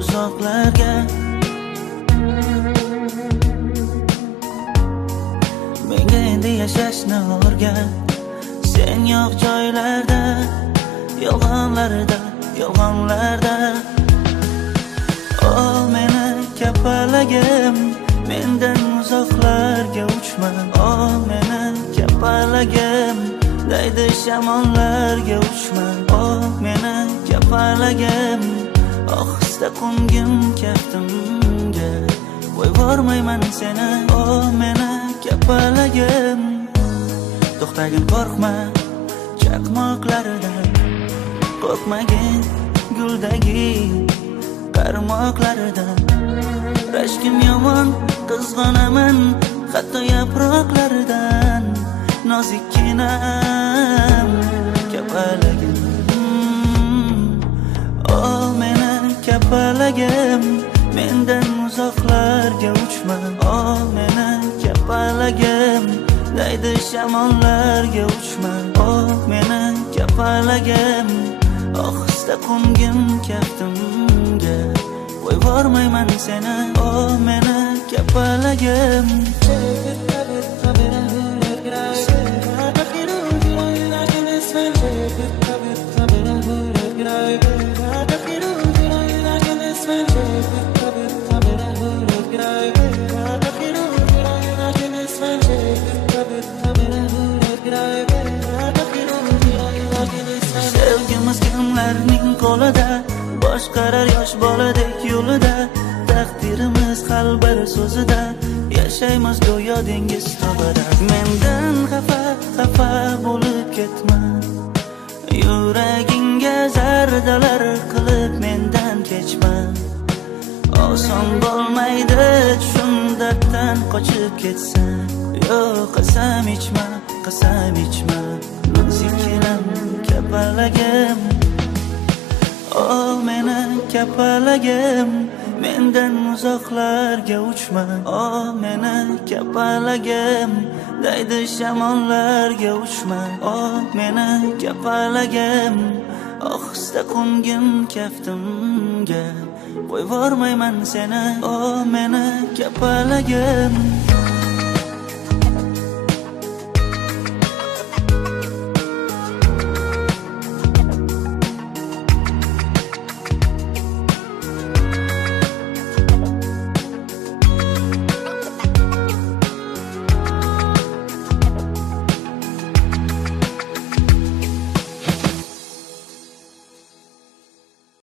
uzoqlarga. Menga endi yashashni o'rgat, sen yo'q joylarda, yolg'onlarda. O meni kapalagim, mendan uzoqlarga uchma. O meni kapalagim, daydi shamollarga uchma. O meni kapalagim, ohista qo'ngim kaftimga, qo'yvormayman seni. O meni kapalagim, to'xtagin, qo'rqma chaqmoqlaridan, qo'rqmagin guldagi qarmoqlaridan. Rashkim yomon, qizg'onaman hatto yaproqlaridan. Nozikkinam kapalagim, o meni kapalagim, mendan uzoqlarga uchma. O meni kapalagim, daydi shamollarga uchma. O meni kapalagim, ohista qo'ngim kaftimga, qo'yvormayman seni. O meni kapalagim. Sevgimiz kimlarning qo'lida, boshqarar yosh boladek yo'lida. Taqdirimiz hal bir so'zida, yashaymiz go'yo dengiz tubida. Mendan xafa bo'lib ketma, yuragingga zardalar qilib mendan kechma. Oson bo'lmaydi shundan qochib ketsan. Yo'q, qasam ichma, nozikkinam kapalagim. O meni kapalagim, mendan uzoqlarga uchma. O meni kapalagim, daydi shamollarga uchma. O meni kapalagim, ohista qo'ngim kaftimga, qo'yvormayman seni. O meni kapalagim.